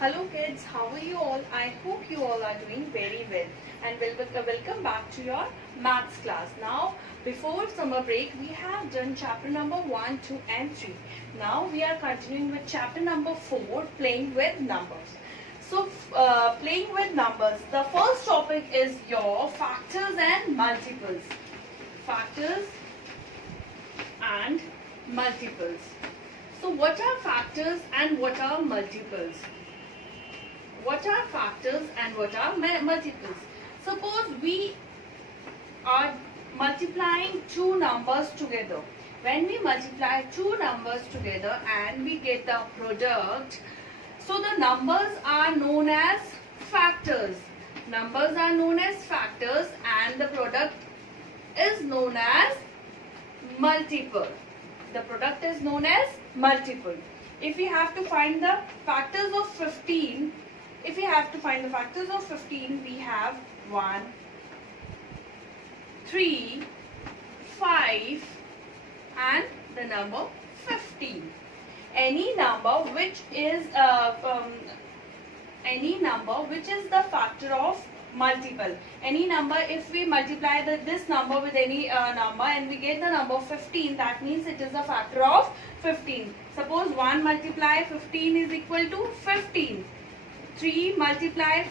Hello kids, how are you all? I hope you all are doing very well and welcome back to your maths class. Now, before summer break, we have done chapter number 1, 2 and 3. Now, we are continuing with chapter number 4, playing with numbers. So, playing with numbers, the first topic is your factors and multiples. Factors and multiples. So, what are factors and what are multiples? What are factors and what are multiples? Suppose we are multiplying two numbers together. When we multiply two numbers together and we get the product, so the numbers are known as factors. Numbers are known as factors and the product is known as multiple. The product is known as multiple. If we have to find the factors of 15, we have 1, 3, 5 and the number 15. Any number which is the factor of multiple. Any number, if we multiply this number with any number and we get the number 15, that means it is a factor of 15. Suppose 1 multiply 15 is equal to 15. 3 multiply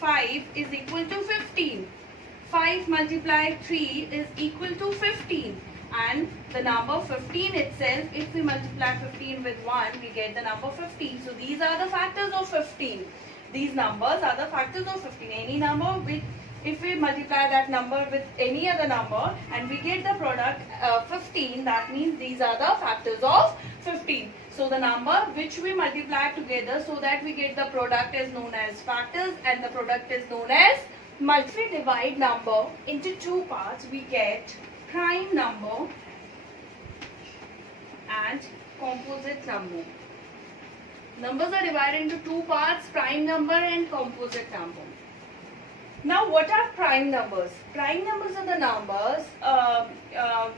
5 is equal to 15. 5 multiply 3 is equal to 15. And the number 15 itself, if we multiply 15 with 1, we get the number 15. So these are the factors of 15. These numbers are the factors of 15. Any number with, if we multiply that number with any other number and we get the product 15, that means these are the factors of 15. So the number which we multiply together so that we get the product is known as factors and the product is known as multiples. If we divide number into two parts, we get prime number and composite number. Numbers are divided into two parts, prime number and composite number. Now, what are prime numbers? Prime numbers are the numbers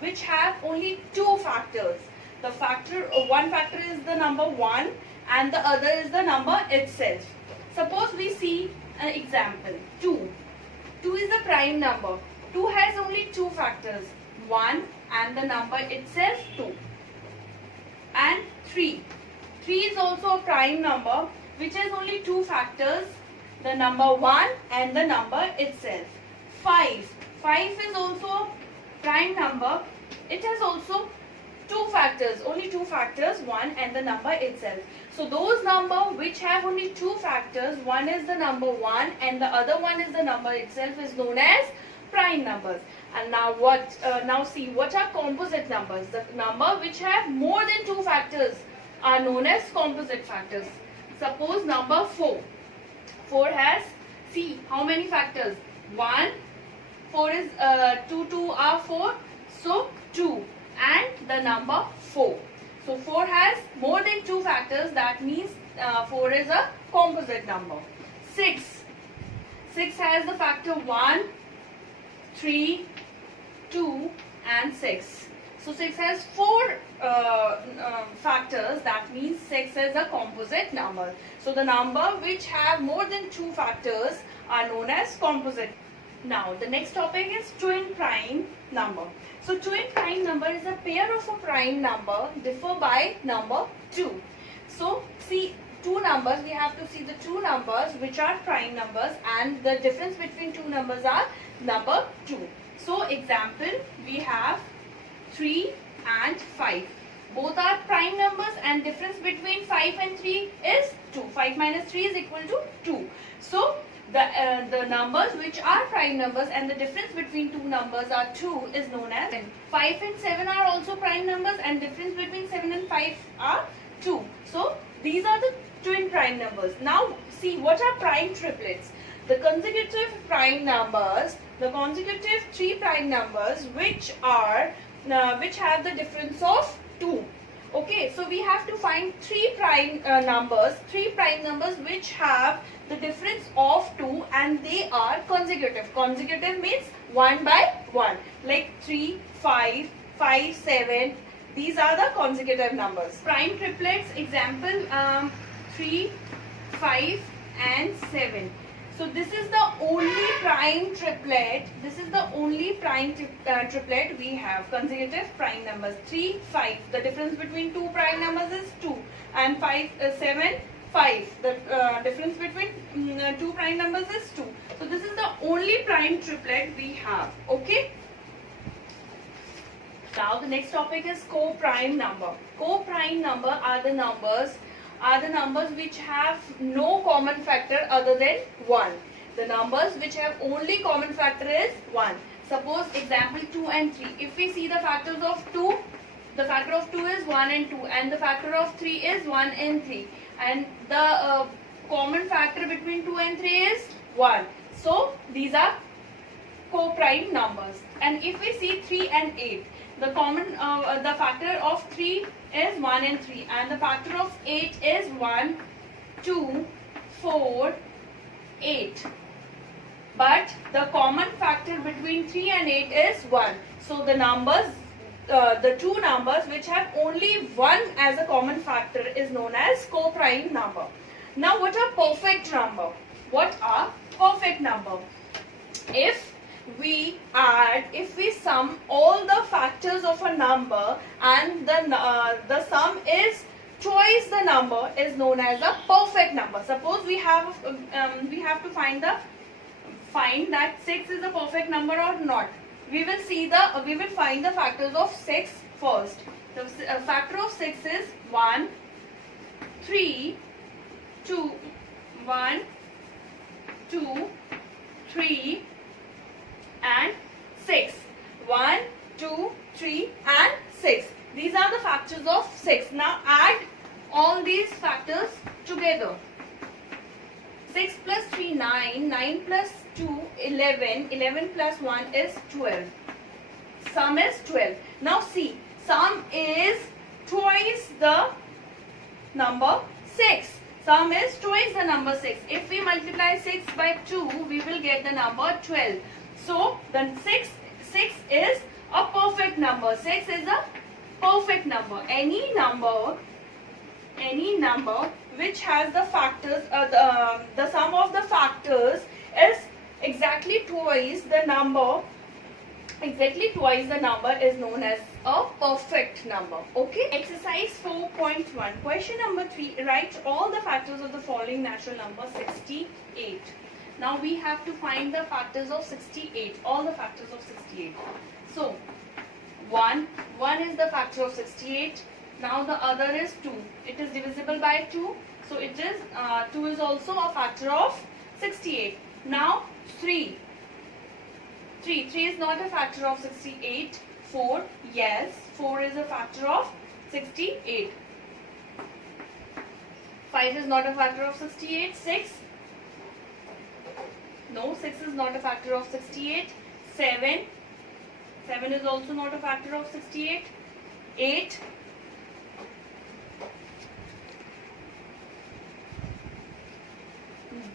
which have only two factors. The one factor is the number 1 and the other is the number itself. Suppose we see an example, 2. 2 is a prime number. 2 has only two factors, 1 and the number itself 2. And 3. 3 is also a prime number which has only two factors, the number 1 and the number itself. 5. 5 is also a prime number. It has also two factors, only two factors, 1 and the number itself. So those numbers which have only two factors, one is the number 1 and the other one is the number itself, is known as prime numbers. And now see what are composite numbers. The number which have more than two factors are known as composite factors. Suppose number 4. 4 has, see how many factors? 1, 4 is 2 are 4, so 2 and the number 4. So 4 has more than two factors, that means 4 is a composite number. 6 has the factor 1, 3, 2 and 6. So 6 has 4 factors, that means 6 is a composite number. So the number which have more than two factors are known as composite. Now the next topic is twin prime number. So twin prime number is a pair of a prime number differ by number 2. So see two numbers, we have to see the two numbers which are prime numbers and the difference between two numbers are number 2. So example, we have 3 and 5. Both are prime numbers and difference between 5 and 3 is 2. 5 minus 3 is equal to 2. So the numbers which are prime numbers and the difference between two numbers are 2 is known as 7. 5 and 7 are also prime numbers and difference between 7 and 5 are 2. So these are the twin prime numbers. Now see what are prime triplets. The consecutive prime numbers, the consecutive 3 prime numbers which have the difference of 2. Okay, so we have to find 3 prime numbers which have the difference of 2 and they are consecutive. Consecutive means 1 by 1, like 3, 5, 5, 7. These are the consecutive numbers. Prime triplets, example 3, 5 and 7. So this is the only prime triplet. This is the only prime triplet we have. Consecutive prime numbers 3, 5. The difference between two prime numbers is 2, and 5, 7, 5. The difference between two prime numbers is 2. So this is the only prime triplet we have. Okay. Now the next topic is co-prime number. Co-prime number are the numbers which have no common factor other than 1. The numbers which have only common factor is 1. Suppose example 2 and 3. If we see the factors of 2, the factor of 2 is 1 and 2, and the factor of 3 is 1 and 3, and the common factor between 2 and 3 is 1. So these are co-prime numbers. And if we see 3 and 8, the factor of 3 is 1 and 3, and the factor of 8 is 1, 2, 4, 8. But the common factor between 3 and 8 is 1. So the numbers, the two numbers which have only 1 as a common factor is known as co-prime number. Now what are perfect number? What are perfect number? If we sum all the factors of a number and the sum is twice the number is known as a perfect number. Suppose we have to find that 6 is a perfect number or not. We will find the factors of 6 first. The factor of 6 is 1, 3, 2, 1, 2, 3 and 6. 1, 2, 3 and 6. These are the factors of 6. Now add all these factors together. 6 plus 3, 9. 9 plus 2, 11. 11 plus 1 is 12. Sum is 12. Now see, sum is twice the number 6. Sum is twice the number 6. If we multiply 6 by 2, we will get the number 12. So then 6 is a perfect number. 6 is a perfect number. Any number which has the factors, the sum of the factors is exactly twice the number is known as a perfect number. Okay. Exercise 4.1. Question number 3. Write all the factors of the following natural number 68. Now we have to find the factors of 68. All the factors of 68. So 1 is the factor of 68. Now the other is 2. It is divisible by 2. So it is 2 is also a factor of 68. Now 3 is not a factor of 68. 4, yes, 4 is a factor of 68. 5 is not a factor of 68. 6, no, 6 is not a factor of 68. 7 is also not a factor of 68. 8,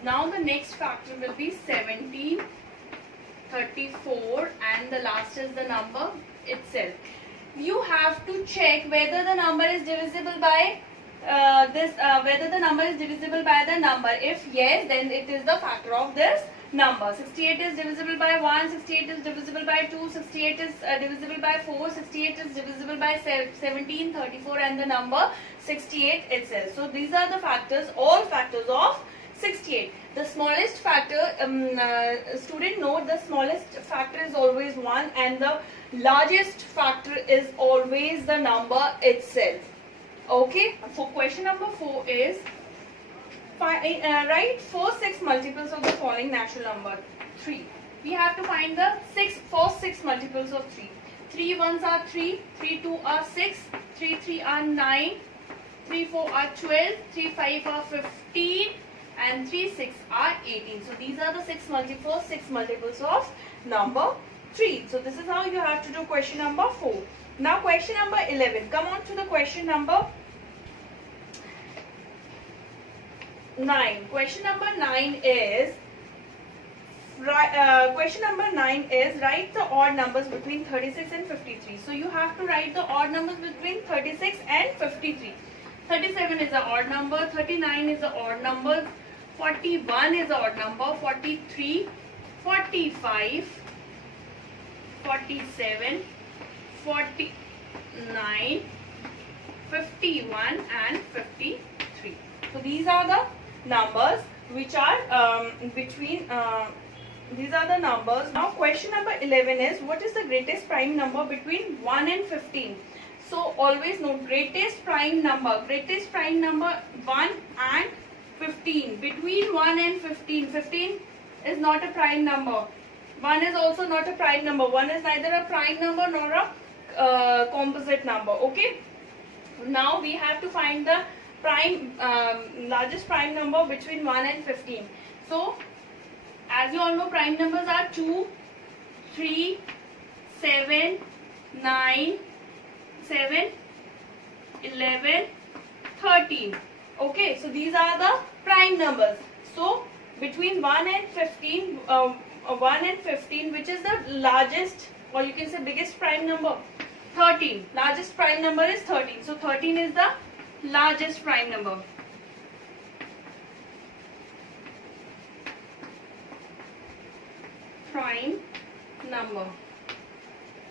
now the next factor will be 17, 34, and the last is the number itself. You have to check whether the number is divisible by whether the number is divisible by the number. If yes, then it is the factor of this number. 68 is divisible by 1, 68 is divisible by 2, 68 is divisible by 4, 68 is divisible by 17, 34 and the number 68 itself. So these are the factors, all factors of 68. The smallest factor, student note, the smallest factor is always 1 and the largest factor is always the number itself. Okay, for question number 4 is write first 6 multiples of the following natural number 3. We have to find the first 6 multiples of 3. 3 ones are 3, 3 2 are 6, 3 3 are 9, 3 4 are 12, 3 5 are 15 and 3 6 are 18. So these are the first 6 multiples of number 3. So this is how you have to do question number 4. Now question number 11. Come on to the question number 9. Question number 9 is write the odd numbers between 36 and 53. So you have to write the odd numbers between 36 and 53. 37 is an odd number, 39 is an odd number, 41 is an odd number, 43, 45, 47, 49, 51 and 53. So these are the numbers which are between these are the numbers. Now question number 11 is, what is the greatest prime number between 1 and 15? So always note, greatest prime number 1 and 15. Between 1 and 15, 15 is not a prime number. 1 is also not a prime number. 1 is neither a prime number nor a composite number. Okay. Now we have to find the prime largest prime number between 1 and 15. So as you all know, prime numbers are 2, 3, 7, 9, 7, 11, 13. Okay, so these are the prime numbers. So between 1 and 15, 1 and 15, which is the largest, or you can say biggest prime number? 13. Largest prime number is 13. So 13 is the largest prime number. Prime number.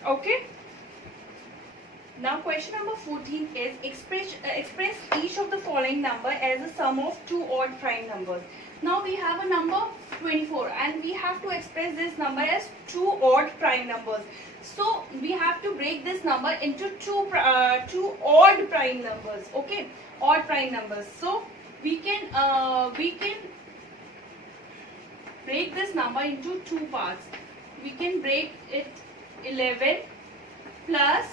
Okay. Now question number 14 is, express each of the following number as a sum of two odd prime numbers. Now we have a number 24 and we have to express this number as two odd prime numbers. So we have to break this number into two odd prime numbers. Okay, odd prime numbers. So we can break this number into two parts. We can break it 11 plus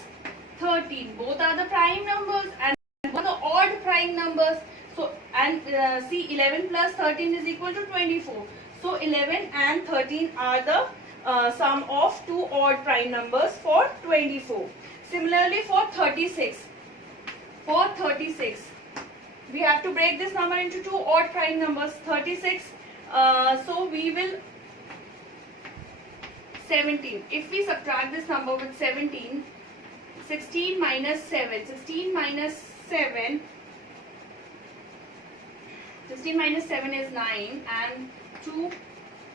13. Both are the prime numbers and both are the odd prime numbers. So and see, 11 plus 13 is equal to 24. So 11 and 13 are the sum of two odd prime numbers for 24. Similarly for 36. For 36, we have to break this number into two odd prime numbers. 36. So we will 17. If we subtract this number with 17, 16 minus 7. 16 minus 7. 16 minus 7 is 9 and 2,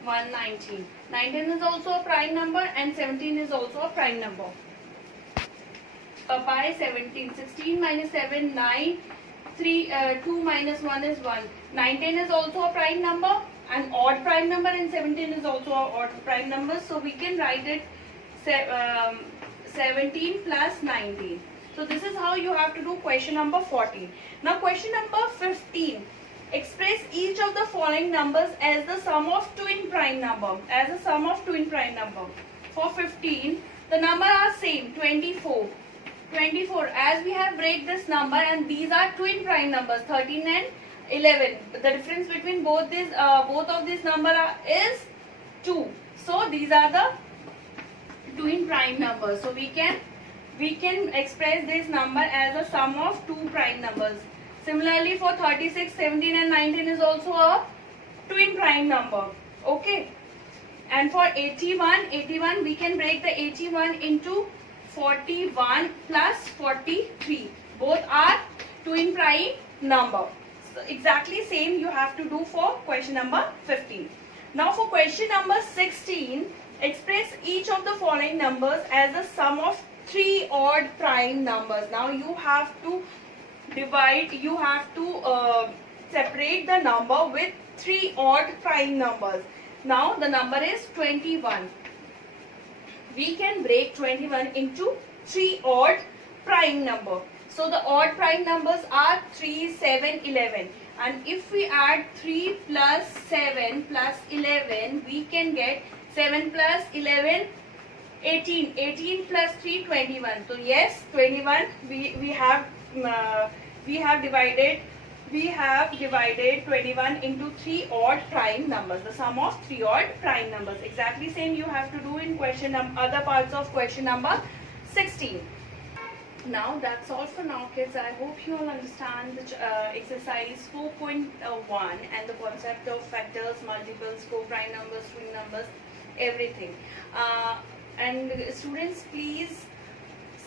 1, 19. 19 is also a prime number and 17 is also a prime number. By 17, 16 minus 7, 9, 3, 2 minus 1 is 1. 19 is also a prime number, an odd prime number, and 17 is also an odd prime number. So we can write it 17 plus 19. So this is how you have to do question number 14. Now question number 15. Express each of the following numbers as the sum of twin prime number. As a sum of twin prime number. For 15, the number are same, 24. 24, as we have break this number, and these are twin prime numbers, 13 and 11. The difference between both of these number is 2. So these are the twin prime numbers. So we can express this number as a sum of two prime numbers. Similarly for 36, 17 and 19 is also a twin prime number. Okay. And for 81 we can break the 81 into 41 plus 43. Both are twin prime number. So exactly same you have to do for question number 15. Now for question number 16, express each of the following numbers as a sum of three odd prime numbers. Now you have to divide, you have to separate the number with three odd prime numbers. Now the number is 21. We can break 21 into three odd prime number. So the odd prime numbers are 3, 7, 11. And if we add 3 plus 7 plus 11, we can get 7 plus 11, 18. 18 plus 3, 21. So yes, 21 we have divided 21 into three odd prime numbers, the sum of three odd prime numbers. Exactly same you have to do in question other parts of question number 16. Now that's all for now, kids. I hope you all understand the exercise 4.1 and the concept of factors, multiples, co-prime numbers, twin numbers, everything. And students, please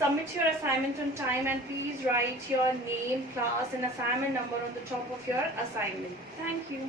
Submit your assignment on time and please write your name, class and assignment number on the top of your assignment. Thank you.